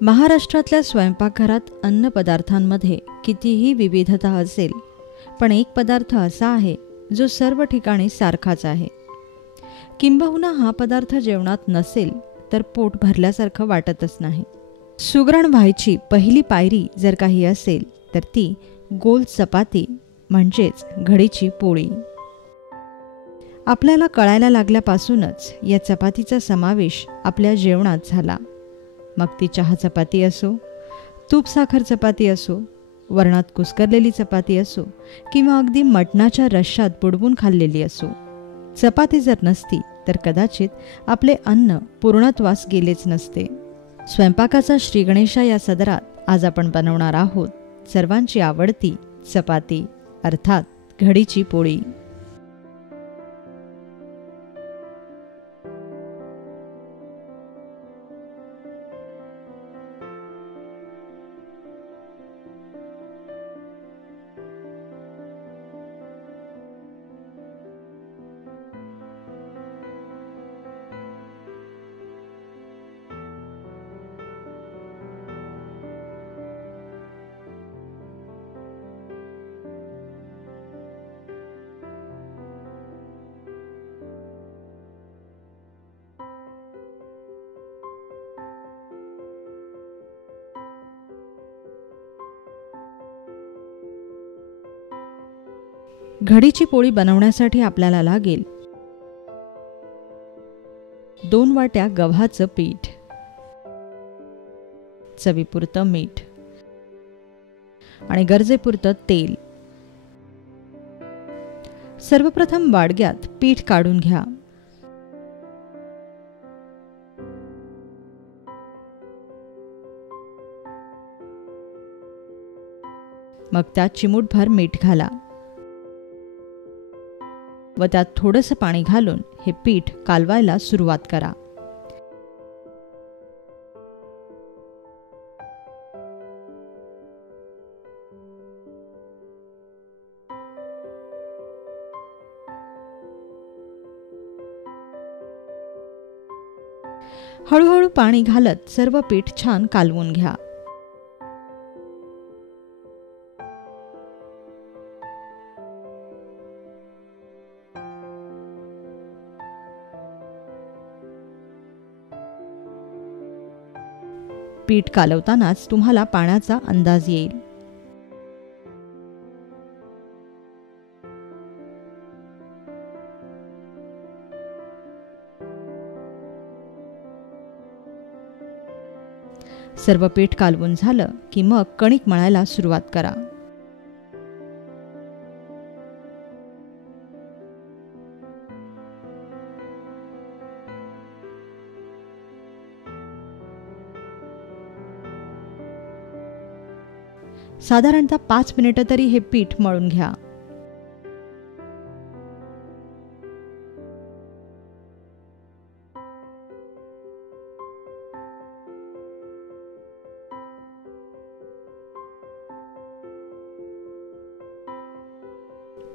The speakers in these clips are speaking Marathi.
महाराष्ट्रातल्या स्वयंपाकघरात अन्नपदार्थांमध्ये कितीही विविधता असेल, पण एक पदार्थ असा आहे जो सर्व ठिकाणी सारखाच आहे. किंबहुना हा पदार्थ जेवणात नसेल तर पोट भरल्यासारखं वाटतच नाही. सुगरण व्हायची पहिली पायरी जर काही असेल तर ती गोल चपाती म्हणजेच घडीची पोळी. आपल्याला कळायला लागल्यापासूनच या चपातीचा समावेश आपल्या जेवणात झाला. मग ती चहा चपाती असो, तूप साखर चपाती असो, वरणात कुस्करलेली चपाती असो किंवा अगदी मटणाच्या रश्श्यात बुडवून खाल्लेली असो. चपाती जर नसती तर कदाचित आपले अन्न पूर्णत्वास गेलेच नसते. स्वयंपाकाचा श्रीगणेशा या सदरात आज आपण बनवणार आहोत सर्वांची आवडती चपाती, अर्थात घडीची पोळी. घडीची पोळी बनवण्यासाठी आपल्याला लागेल 2 वाट्या गव्हाचं पीठ, चवीपुरतं मीठ आणि गरजेपुरतं तेल. सर्वप्रथम वाडग्यात पीठ काढून घ्या. मग त्यात चिमूटभर मीठ घाला व त्यात थोडंसं पाणी घालून हे पीठ कालवायला सुरुवात करा. हळूहळू पाणी घालत सर्व पीठ छान कालवून घ्या. पीठ कालवतानाच तुम्हाला पाण्याचा अंदाज येईल. सर्व पीठ कालवून झालं की मग कणिक मळायला सुरुवात करा. साधारणतः 5 मिनिटं तरी हे पीठ मळून घ्या.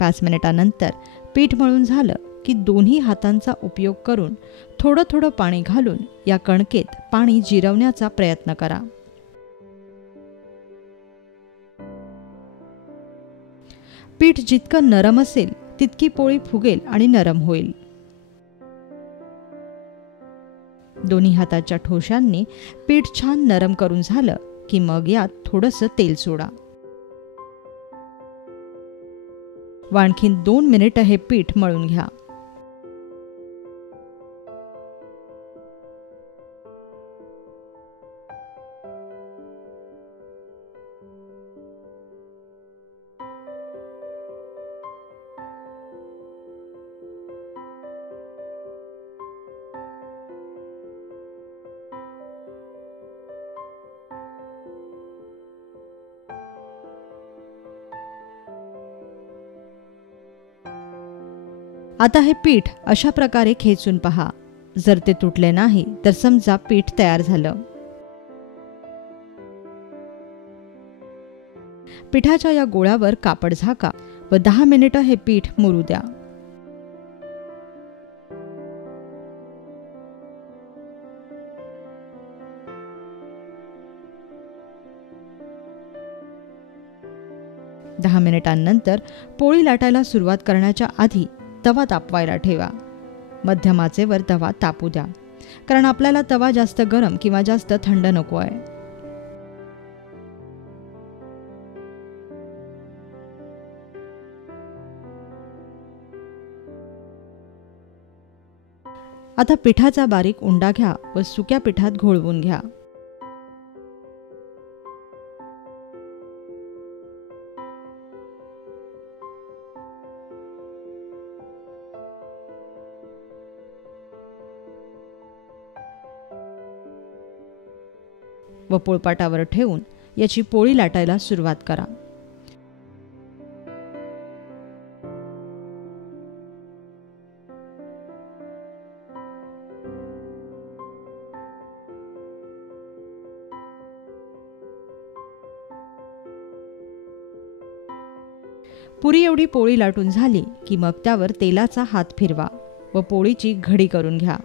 पाच मिनिटांनंतर पीठ मळून झालं की दोन्ही हातांचा उपयोग करून थोडं थोडं पाणी घालून या कणकेत पाणी जिरवण्याचा प्रयत्न करा. पीठ जितकं नरम असेल तितकी पोळी फुगेल आणि नरम होईल. दोन्ही हाताच्या ठोशांनी पीठ छान नरम करून झालं की मग यात थोडंसं तेल सोडा व आणखीन 2 मिनिटं हे पीठ मळून घ्या. आता हे पीठ अशा प्रकारे खेचून पहा. जर ते तुटले नाही तर समजा पीठ तयार झालं. पिठाच्या या गोळ्यावर कापड झाका व 10 मिनिटं हे पीठ मुरू द्या. 10 मिनिटांनंतर पोळी लाटायला सुरुवात करण्याच्या आधी तवा तापवायला ठेवा. मध्यम आचेवर तवा तापू द्या, कारण आपल्याला तवा जास्त गरम किंवा जास्त थंड नको आहे. आता पिठाचा बारीक उंडा घ्या व सुक्या पिठात घोळवून घ्या. व पोळपाटावर ठेवून याची पोळी लाटायला सुरुवात करा. पुरी एवढी पोळी लाटून झाली की मग त्यावर तेलाचा हात फिरवा व पोळीची घडी करून घ्या.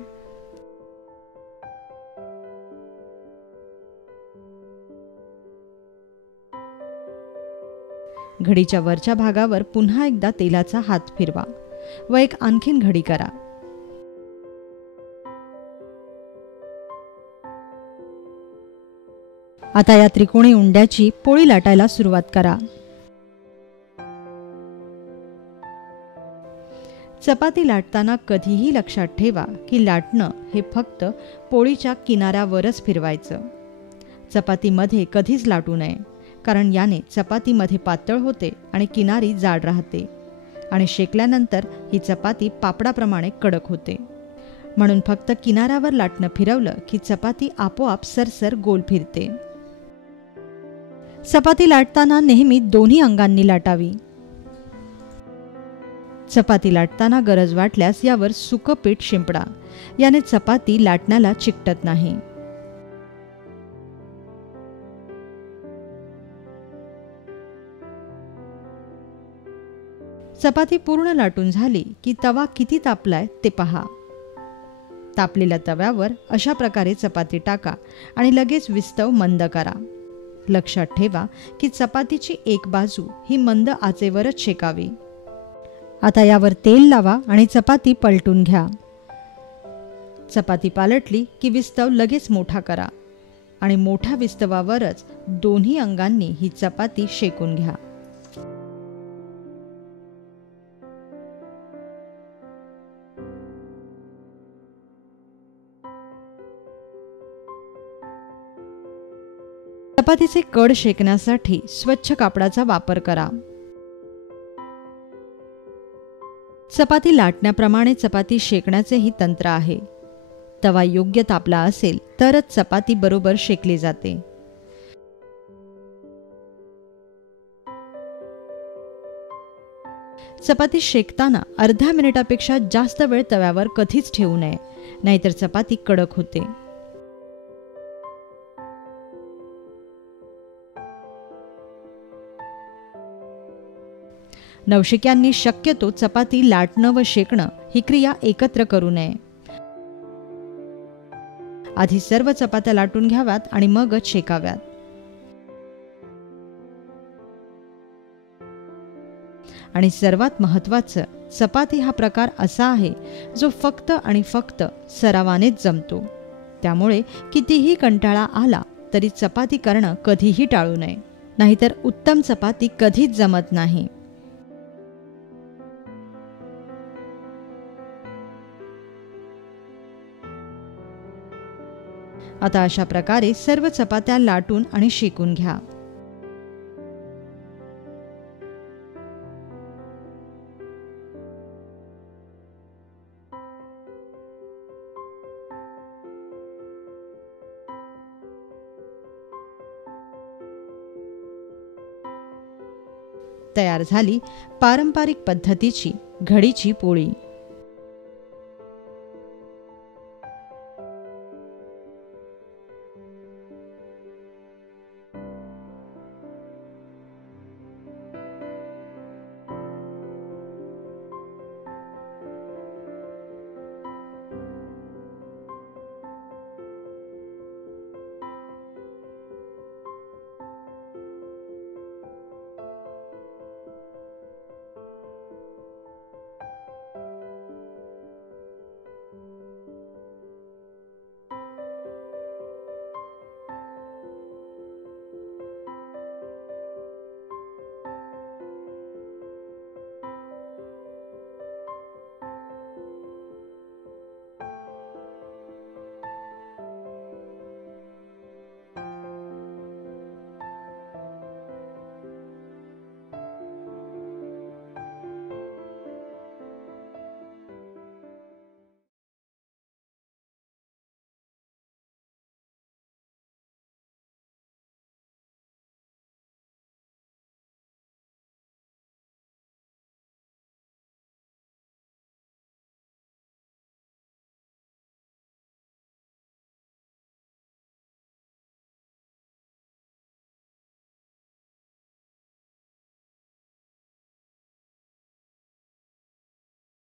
घडीच्या वरच्या भागावर पुन्हा एकदा तेलाचा हात फिरवा व एक आणखीन घडी करा. आता या त्रिकोणी उंड्याची पोळी लाटायला सुरुवात करा. चपाती लाटताना कधीही लक्षात ठेवा की लाटणं हे फक्त पोळीच्या किनाऱ्यावरच फिरवायचं. चपातीमध्ये कधीच लाटू नये, कारण याने चपातीमध्ये पातळ होते आणि किनारी जाड राहते आणि शेकल्यानंतर ही चपाती पापडाप्रमाणे कडक होते. म्हणून फक्त किनाऱ्यावर लाटणं फिरवलं की चपाती आपोआप सरसर गोल फिरते. चपाती लाटताना नेहमी दोन्ही अंगांनी लाटावी. चपाती लाटताना गरज वाटल्यास यावर सुकं पीठ शिंपडा. याने चपाती लाटण्याला चिकटत नाही. चपाती पूर्ण लाटून झाली की तवा किती तापलाय ते पहा. तापलेल्या तव्यावर अशा प्रकारे चपाती टाका आणि लगेच विस्तव मंद करा. लक्षात ठेवा की चपातीची एक बाजू ही मंद आचेवरच शेकावी. आता यावर तेल लावा आणि चपाती पलटून घ्या. चपाती पालटली की विस्तव लगेच मोठा करा आणि मोठ्या विस्तवावरच दोन्ही अंगांनी ही चपाती शेकून घ्या. चपातीचे कड शेकण्यासाठी स्वच्छ कापडाचा वापर करा. चपाती लाटण्याप्रमाणे चपाती शेकण्याचेही तंत्र आहे. तवा योग्य तापला असेल तरच चपाती बरोबर शेकली जाते. चपाती शेकताना अर्ध्या मिनिटापेक्षा जास्त वेळ तव्यावर कधीच ठेवू नये, नाहीतर चपाती कडक होते. नवशिक्यांनी शक्यतो चपाती लाटणं व शेकणं ही क्रिया एकत्र करू नये. आधी सर्व चपात्या लाटून घ्याव्यात आणि मगच शेकाव्यात. आणि सर्वात महत्त्वाचं, चपाती हा प्रकार असा आहे जो फक्त आणि फक्त सरावानेच जमतो. त्यामुळे कितीही कंटाळा आला तरी चपाती करणं कधीही टाळू नये, नाहीतर उत्तम चपाती कधीच जमत नाही. आता अशा प्रकारे सर्व चपात्या लाटून आणि शेकून घ्या. तयार झाली पारंपरिक पद्धतीची घडीची पोळी.